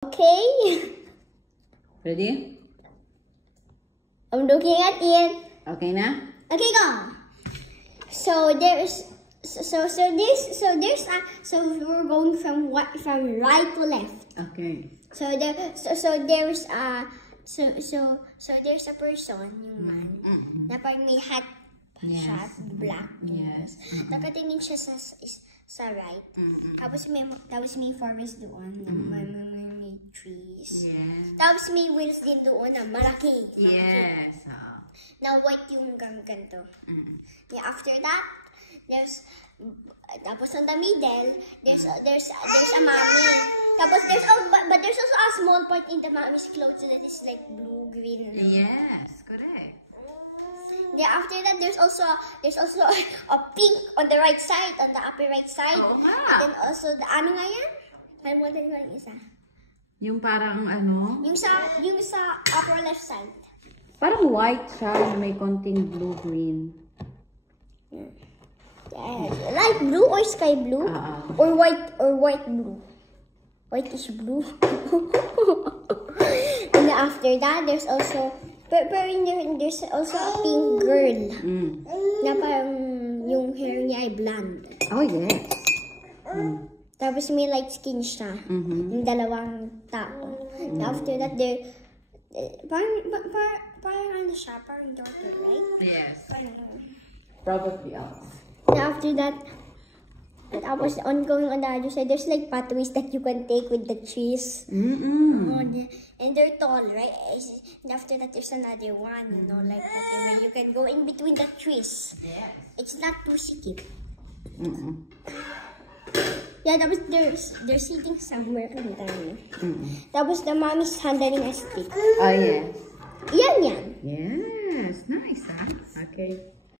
Okay. Ready? I'm looking at it. Okay na? Okay, go. So we're going from right to left. Okay. There's a person, yung man, na parang may hat, shot, black. Yes. Nakatingin siya sa right. Tapos may forest doon, na may trees. Yes. Tapos may wheels din doon na malaki. Yes. Na white yung ganito. Yeah, after that, tapos on the middle, there's a mommy. Tapos but there's also a small part in the mommy's clothes that is like blue, green. Yes, correct. Then after that, there's also a pink on the right side, on the upper right side. Oh, wow. And then also the ano nga yan? Kalimutan ko yung isa. Yung parang ano? Yung sa upper left side. Parang white siya, yung may konting blue-green. Light blue or sky blue? Or white blue? Whitish blue. And then after that, there's also a pink girl. Na parang yung hair niya ay blonde. Oh, yes. Tapos may light skin siya. Yung dalawang tao. After that, parang ano siya, parang daughter, right? Yes. Parang, Probably. after that, tapos ongoing on the other side, there's like pathways that you can take with the trees. And they're tall, right? And after that, there's another one, like that where you can go in between the trees. Yes. It's not too sticky. Yeah, tapos they're sitting somewhere on time. Tapos the mom is handling a stick. Oh, yes. Yan. Yes. Nice, huh? Okay.